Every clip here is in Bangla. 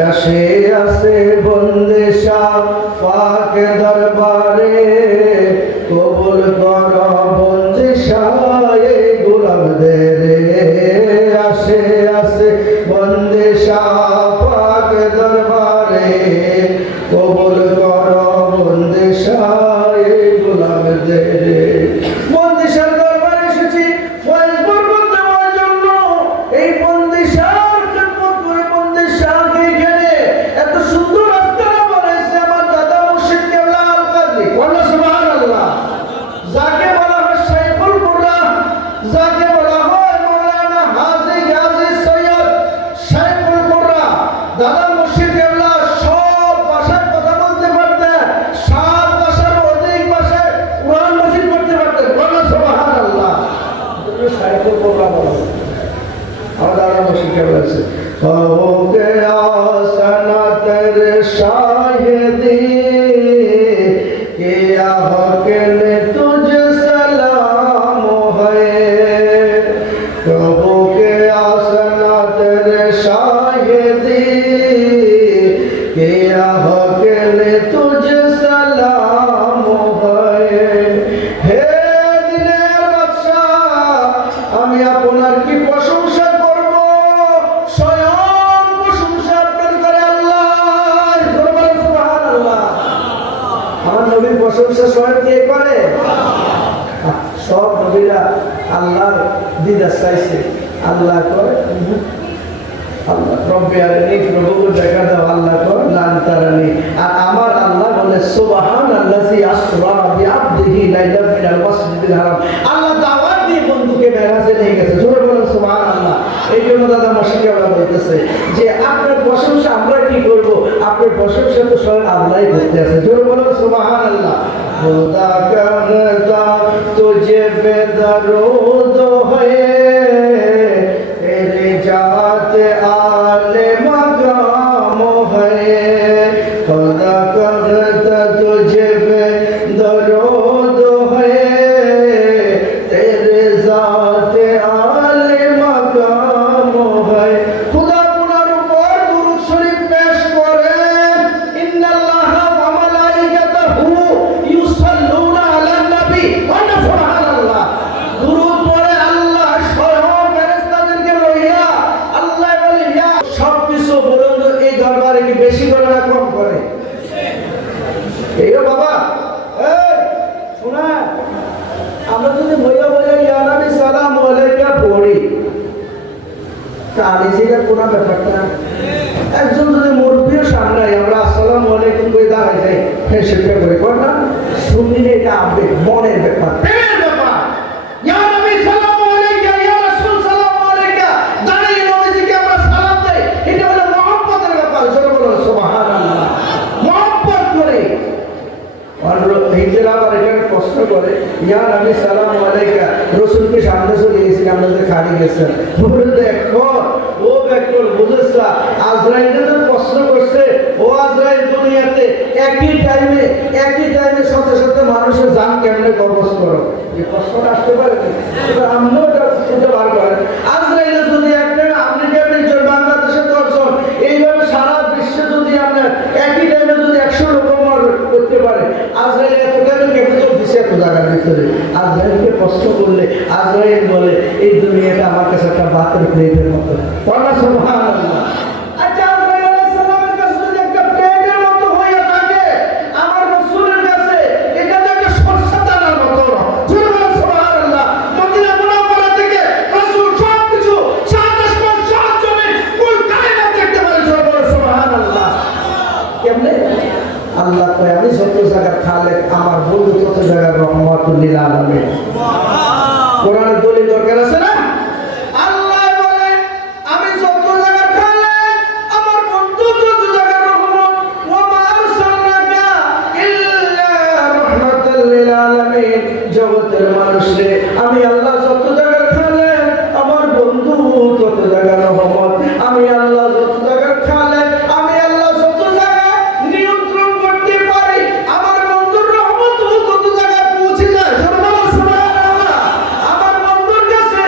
আসে আসে বন্দে শাহ পাক দরবারে কবুল কর বন্দে শাহ এই গোলামদের আসে আসে বন্দে শাহ পাক দরবারে কবুল কর বন্দে শাহ এই গোলামদের বন্দে শাহ দরবারে এসেছি ফয়েজ বরকত দেওয়ার জন্য এই বন্দে শাহ हो गया सनतर शाहिदी किया हक ने तुझ सलाम है हो गया सनतर शाहिदी किया हक ने तुझ सलाम है हे दिलेर बादशाह আমি আপনার কি প্রশংসা প্রশংসা স্বয়ং কে করে? সব নবীরা আল্লাহর দিদার চাইছে, আল্লাহ করে আল্লাহ রব্বে আরনি প্রভুকে দেখা দাও, আল্লাহ করে লান তারানি। আর আমার আল্লাহ বলে সুবহানাল্লাযী আসরা বিআবদিহি লাইলাম মিনাল মাসজিদিল হারাম। আল্লাহ দাওয়াত দিয়ে বন্ধুকে মেরাজে নিয়ে গেছে। জোরে বলেন সুবহানাল্লাহ। এই জন্য দাদা মশিকাওয়ালা বলতেছে যে আপনার প্রশংসা আমরা কি করব, আপনার প্রশংসা তো স্বয়ং আল্লাহই করতে আছে। জোরে বলেন সুবহানাল্লাহ। खुदा करता तुझे बेदरूद है तेरे जात आले मकाम है खुदा करता तुझे बेदरूद है तेरे जात आले मकाम है खुदा पुनर ऊपर दुरूद शरीफ पेश करें इन्नल्लाह व मलाइकातहू युसल्लूना अलन नबी व सुबहानाल्लाह। दुरूদ পড়ে আল্লাহ স্বয়ং ফেরেশতাদেরকে লইয়া আল্লাহ বলে ইয়া সবকিছু বলুন তো এই দরবারে কি বেশি করে না কম করে? এই বাবা এই শোনা, আমরা যদি বইয়া বইয়া ইয়া নবী সালাম আলাইকা পড়ি তা আমি যেটা কোনা ব্যাপারটা একজন যদি মুরব্বীর সামনে আমরা আসসালামু আলাইকুম কই দাঁড়াই যাই হ্যাঁ সেটা করে কর না শুনলে এটা আবেগ মনের ব্যাপার, প্রেমের ব্যাপার। ইয়া নবী সালামু আলাইকা ইয়া রাসূল সালামু আলাইকা দাঁড়িয়ে নবীজিকে আমরা সালাম দেই, এটা হলো মহব্বতের ব্যাপার। জোরে বলুন সুবহানাল্লাহ। মহব্বত করে আর হিজরা আবার এখানে প্রশ্ন করে ইয়া নবী সালামু আলাইকা রাসূলকে সামনে চলে গেছি আমরা যে খালি গেছেন বলে দেখো ও ব্যক্তির বুঝছা আজরাইলের প্রশ্ন করছে ও আজরাইল দুনিয়াতে একই টাইমে সাথে সাথে মানুষের জান কেমনে কবজ করো, এই প্রশ্নটা আসতে পারে এবার আমরাও এটা শুনতে বার করেন। আজরাইল যদি একটা আমেরিকার 10 জন বাংলাদেশের 10 জন এইভাবে সারা বিশ্বে যদি আমরা একই টাইমে যদি 100 রকম করতে পারে আজরাইল এত কেন কেমন দিছে এত জায়গার ভিতরে? আজরাইলকে প্রশ্ন করলে আজরাইল বলে এই দুনিয়াটা আমার কাছে একটা বাতের প্লেটের মতো। বলা সুবহানাল্লাহ। আচ্ছা আজরাইল আলাইহিস সালামের কাছে যদি একটা প্লেটের মতো হয়ে থাকে আমার রাসূলের কাছে এটা তো একটা সরষা দানার মতো। জোরে বলেন সুবহানাল্লাহ। মদিনা মুনাওয়ারা থেকে রাসূল সবকিছু সাত আসমান সাত জমিন কুল কায়নাত দেখতে পারে। জোরে বলেন সুবহানাল্লাহ। কেমনে? আল্লাহ কয় আমি যত জায়গার খালেক আমার বন্ধু তত জায়গার রহমাতুল লিল আলামিন। সুবহানাল্লাহ। কোরআনের দলিল দরকার আছে না? আল্লাহ বলে আমি যত জায়গার খালেক আমার বন্ধু তত জায়গার রহমত। ওয়া মা আরসালনাকা ইল্লা রাহমাতাল লিল আলামিন। জগতের মানুষরে আমি আল্লাহ যত জায়গার খালেক আমার বন্ধু তত জায়গার রহমত। আমি আল্লাহ যত জায়গার খালেক আমি আল্লাহ যত জায়গা নিয়ন্ত্রণ করতে পারি আমার বন্ধুর রহমত তত জায়গায় পৌঁছে যায়। সুবহানাল্লাহ। আমার বন্ধুর কাছে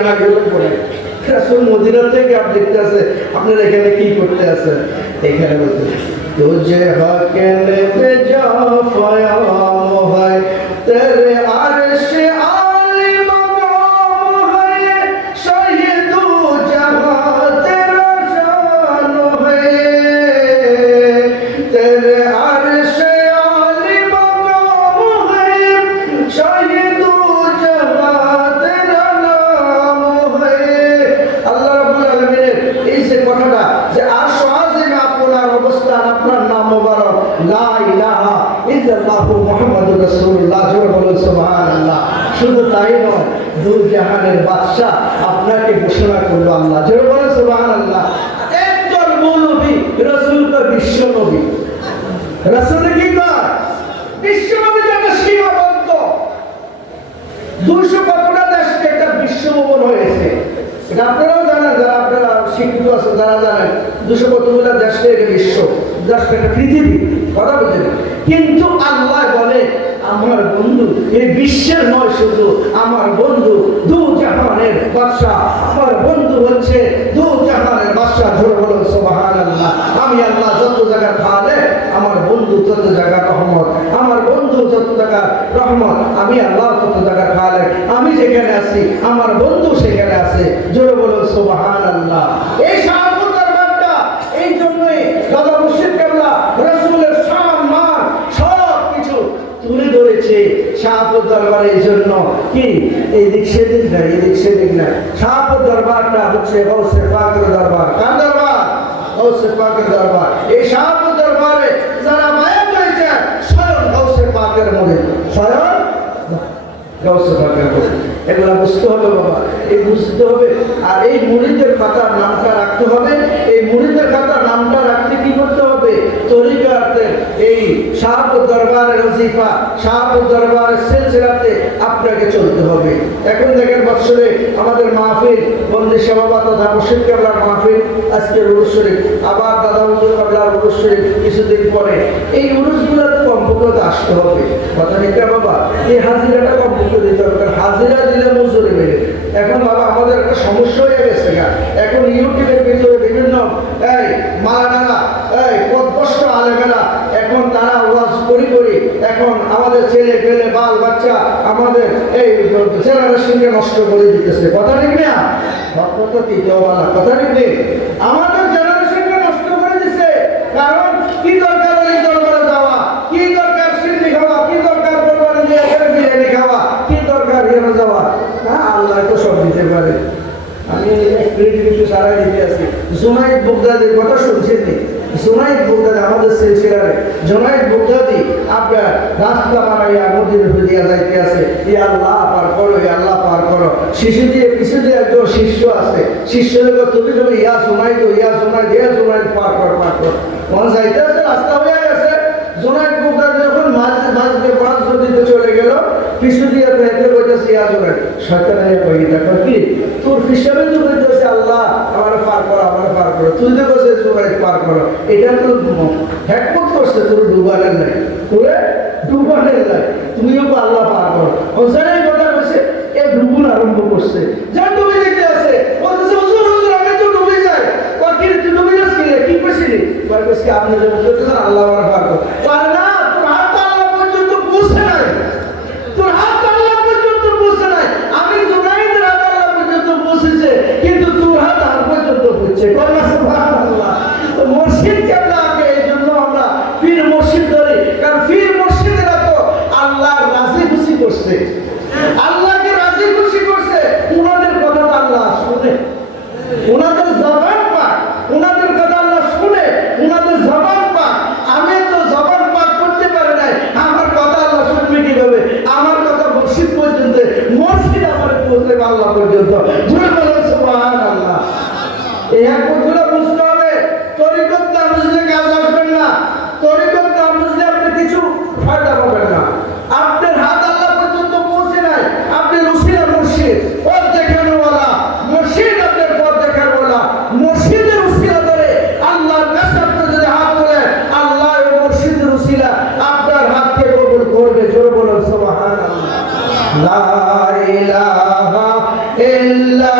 আনাগুলো পড়ে রাসূল মদিনা থেকে আপনি দেখতে আছে আপনারা এখানে কি করতে আছেন এখানে বলতে तुझे हक़न पे जा फ़याम है तेरे अर्श आले मक़ाम है शहीदू जहाँ तेरा शान है तेरे अर्श आले मक़ाम है शहीदू जहाँ तेरा नाम है अल्लाह रब्बुल आलमीन इसे কথাটা যে আরশ আজিমে আপনার অবস্থান আপনার নাম মোবারক লা ইলাহা ইল্লাল্লাহু মুহাম্মাদুর রাসূলুল্লাহ জোরে বলুন সুবহানাল্লাহ শুধু তাই নয় দু জাহানের বাদশা আপনাকে ঘোষণা করলো আল্লাহ জোরে বলুন সুবহানাল্লাহ একজন নবী রাসূল তো বিশ্ব নবী রাসূল কি কর বিশ্ব নবী যাকে সীমাবদ্ধ 200 কতটা দেশকে একটা বিশ্ব ভবন হয়েছে এটা আপনারাও জানেন যারা আপনারা শিক্ষিত আছেন যারা জানেন 200 কতগুলো দেশকে একটা বিশ্ব দেশকে একটা পৃথিবী কথা বলছেন কিন্তু আল্লাহ বলে আমার বন্ধু এই বিশ্বের নয় শুধু আমার বন্ধু দু জাহানের বাদশা আমার বন্ধু হচ্ছে দু জাহানের বাদশা জোরে বলুন সুবহানাল্লাহ আমি আল্লাহ যত জায়গা খালে আমার বন্ধু তত জায়গা রহমত আমার বন্ধু যত জায়গা রহমত আমি আল্লাহ তত জায়গা খালে আমি যেখানে আছি আমার বন্ধু সেখানে আছে জোরে বলুন সুবহানাল্লাহ এই শাহপুর দরবারটা এই জন্যই দাদা মুর্শিদ কেবলা রাসূলের সম্মান সব কিছু তুলে ধরেছে শাহপুর দরবার এই জন্য কি এই দিক সেদিক না এই দিক সেদিক না শাহপুর দরবারটা হচ্ছে গৌসে পাকের দরবার কার দরবার গৌসে পাকের দরবার এই শাহপুর দরবারে যারা মায়া হয়েছে স্বয়ং গৌসে পাকের মধ্যে স্বয়ং গৌসে পাকের মধ্যে এগুলা বুঝতে হবে বাবা এই বুঝতে হবে আর এই মুরিদের খাতার নামটা রাখতে হবে এই মুরিদের খাতার নামটা রাখতে কি করতে হবে তরিকাতে এই শাহপুর দরবারের ওজিফা শাহপুর দরবারের সিলসিলাতে আপনাকে চলতে হবে এখন দেখেন বছরে আমাদের মাহফিল বন্দী সভাপতি তথা মুর্শিদ কেবলার মাহফিল আজকে উরুস শরীফ আবার দাদা হুজুর কেবলার উরুস শরীফ কিছুদিন পরে এই উরুসগুলোতে কমপক্ষে আসতে হবে কথা ঠিক না বাবা এই হাজিরাটা কমপক্ষে দিতে হবে কারণ হাজিরা দিলে মজুরি বেড়ে এখন বাবা আমাদের একটা সমস্যা হয়ে গেছে এখন ইউটিউবের ভিতরে বিভিন্ন এই মালানারা এই পদভ্রষ্ট আলেমেরা এখন তারা ওয়াজ করি এখন আমাদের ছেলে পেলে বাল বাচ্চা আমাদের এই জেনারেশনকে নষ্ট করে দিতেছে কথা ঠিক না কথা তৃতীয়বালা কথা ঠিক নেই আমাদের জেনারেশনকে নষ্ট করে দিচ্ছে কারণ কি দরকার এই দরবারে যাওয়া কি দরকার সিন্নি খাওয়া কি দরকার দরবারে নিয়ে বিরিয়ানি খাওয়া কি দরকার এখানে যাওয়া হ্যাঁ আল্লাহ তো সব দিতে পারে আমি এক মিনিট কিন্তু সারাই দিতে আছি জুনাইদ বুগদাদির কথা শুনছেন নি জুনাইদ বুগদাদি আমাদের সিলসিলারে জুনাইদ বুগদাদি আপনার রাস্তা বানাইয়া নদীর উপর দিয়া যাইতে আছে এই আল্লাহ পার করো এই আল্লাহ পার করো শিশু দিয়ে কিছু দিয়ে একজন শিষ্য আছে শিষ্য তুমি ইয়া জুনাইদ পার কর মন যাইতে আছে রাস্তা হয়ে গেছে জুনাইদ বুগদাদি যখন মাঝ নদীতে চলে গেল কিছু দিয়ে হেঁটে বলতেছে ইয়া জুনাইদ শয়তান আইয়া কই দেখো কি তোর হিসাবে তো বলতেছে আল্লাহ আমার পার করো তুই তো বলছিস জুনাইদ পার করো এটা তো হ্যাকমত করছে তোর ডুবানের নাই তোরে ডুবানের নাই তুমিও আল্লাহ পার করো হোসেন এই কথা বলছে এ ডুবুন আরম্ভ করছে যা ডুবে যেতে আছে বলতেছে হুজুর আমি তো ডুবে যাই কি তুই ডুবে যাস কি করছিলি বলতেছে আপনি যে বলতেছেন আল্লাহ আমার পার করো পারে না তোর হাত আল্লাহ পর্যন্ত পৌঁছে নাই তোর হাত আল্লাহ পর্যন্ত পৌঁছে নাই আমি জুনাইদের হাত আল্লাহ পর্যন্ত পৌঁছেছে কিন্তু তোর হাত আর পর্যন্ত পৌঁছে সুবহানাল্লাহ তো মুর্শিদ কেবলাকে এই জন্য আমরা পীর মুর্শিদ ধরি কারণ পীর মুর্শিদেরা তো আল্লাহর রাজি খুশি করছে আল্লাহকে রাজি খুশি করছে উনাদের কথা আল্লাহ শুনে উনাদের জবান পাক উনাদের কথা আল্লাহ শুনে উনাদের জবান পাক আমি তো জবান পাক করতে পারি নাই আমার কথা আল্লাহ শুনবে কিভাবে আমার কথা মুর্শিদ পর্যন্ত মুর্শিদ আমার পৌঁছে আল্লাহ পর্যন্ত জোরে বলেন সুবহানাল্লাহ এই একগুলো বুঝতে হবে তরিকত না বুঝলে কাজ আসবেন না তরিকত না বুঝলে আপনি কিছু ফায়দা পাবেন না আপনার হাত আল্লাহ পর্যন্ত পৌঁছে নাই আপনি রসিলা মুর্শিদ পথ দেখানোওয়ালা মুর্শিদ আপনার পথ দেখানোওয়ালা মুর্শিদের রসিলা ধরে আল্লাহর কাছে আপনি যদি হাত তোলেন আল্লাহ এবং মুর্শিদের রসিলা আপনার হাতকে কবুল করবে জোরে বলুন সুবহানাল্লাহ লা ইলাহা ইল্লা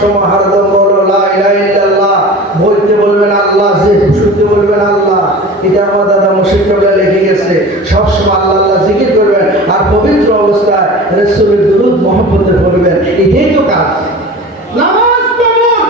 সময় হরদম বলো লা ইলাহা ইল্লাল্লাহ, বলতে বলবেন আল্লাহ, যে শুনতে বলবেন আল্লাহ। এটা আমার দাদা মুর্শিদ কেবলা লিখে গেছে। সবসময় আল্লাহ আল্লাহ জিকির করবেন আর পবিত্র অবস্থায় রাসূলের দুরূদ মহব্বতে পড়বেন। এটাই তো কাজ। নামাজ কবুল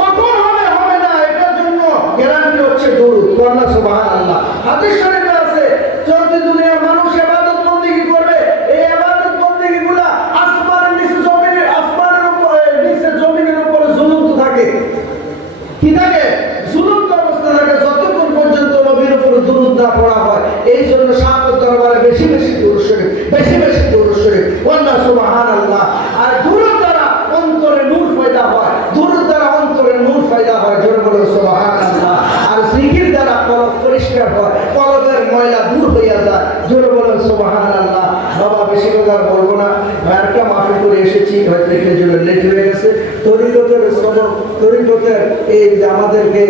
কখন হবে হবে না, এটার জন্য গ্যারান্টি হচ্ছে দুরূদ। কন্যা সুবহানাল্লাহ। হাদিস শরীফে আছে, যদি দুনিয়ার মানুষ ইবাদত বন্দেগী করবে, এই ইবাদত বন্দেগীগুলো আসমানের নিচে জমিনের, আসমানের উপরে নিচে জমিনের উপরে জুলুম তো থাকে। কি থাকে? জুলুম অবস্থা থাকে যতক্ষণ পর্যন্ত নবীর উপর দুরূদ না পড়া হয়। এই জন্য শাহাদাত দরবারে বেশি বেশি দুরূদ শরীফ, বেশি বেশি দুরূদ শরীফ। কন্যা সুবহানাল্লাহ। আর দুরূদ দ্বারা অন্তরে নূর পয়দা হয়, দুরূদ দ্বারা অন্তরে নূর পয়দা হয়। জোরে বলো সুবহানাল্লাহ। আর জিকির দ্বারা কলব পরিষ্কার হয়, কলবের ময়লা দূর হইয়া যায়। জোরে বলো সুবহানাল্লাহ। বাবা বেশি কথা বলবো না, একটা মাফি করে এসেছি, হয়তো একটু জন্য লেট হয়ে গেছে। তরিকতের সবক, তরিকতের এই যে আমাদেরকে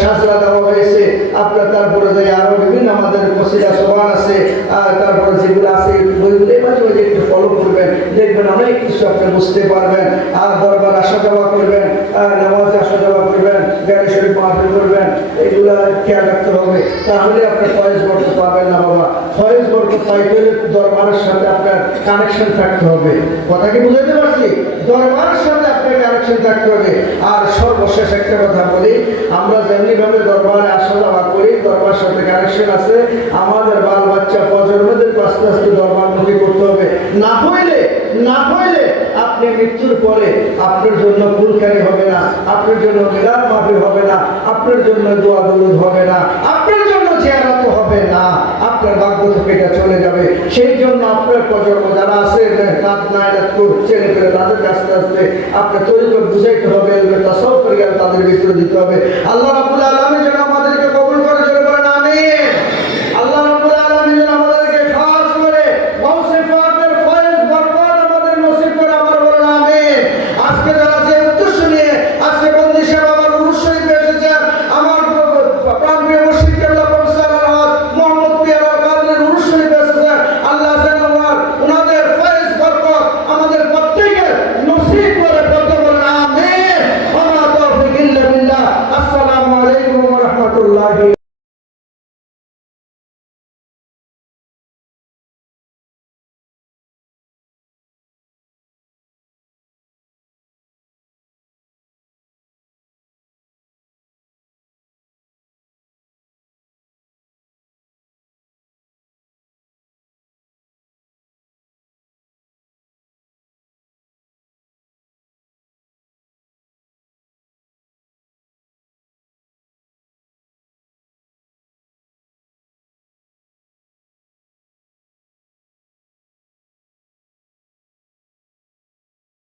শাসরা দেওয়া হয়েছে, আপনার তারপরে যে আরো বিভিন্ন আমাদের কসিদা সবার আছে, তারপরে যেগুলো আছে বইগুলো মাঝে মাঝে একটু ফলো করবেন, দেখবেন অনেক কিছু আপনি বুঝতে পারবেন। আর দরবার আসা যাওয়া করবেন, নামাজে আসা যাওয়া করবেন, গাড়ি শরীফ মাহফিল করবেন, এগুলা খেয়াল রাখতে হবে। তাহলে আপনি ফয়েজ বরকত পাবেন না বাবা। ফয়েজ বরকত পাইতে হলে দরবারের সাথে আপনার কানেকশন থাকতে হবে। কথা কি বুঝাতে পারছি? দরবারের সাথে আপনার কানেকশন থাকতে হবে। আর সর্বশেষ একটা কথা বলি, আমরা যেমনি ভাবে দরবারে আসা যাওয়া করি, দরবার সাথে কানেকশন আছে, আমাদের বাল বাচ্চা প্রজন্মদের আস্তে আস্তে দরবারমুখী করতে হবে। না হইলে আপনি মৃত্যুর পরে আপনার জন্য কুলখানি হবে না, আপনার জন্য মিলাদ মাহফিল হবে না, আপনার জন্য দোয়া দুরূদ হবে না, আপনার জন্য জিয়ারত হবে না, আপনার ভাগ্য থেকে এটা চলে যাবে। সেই জন্য আপনার প্রজন্ম যারা আছে ছেলে পেলে তাদেরকে আস্তে আস্তে আপনার তরিকত বুঝাইতে হবে, তাসাউফ করে তাদের ভিতরে দিতে হবে। আল্লাহ রাব্বুল আলামিন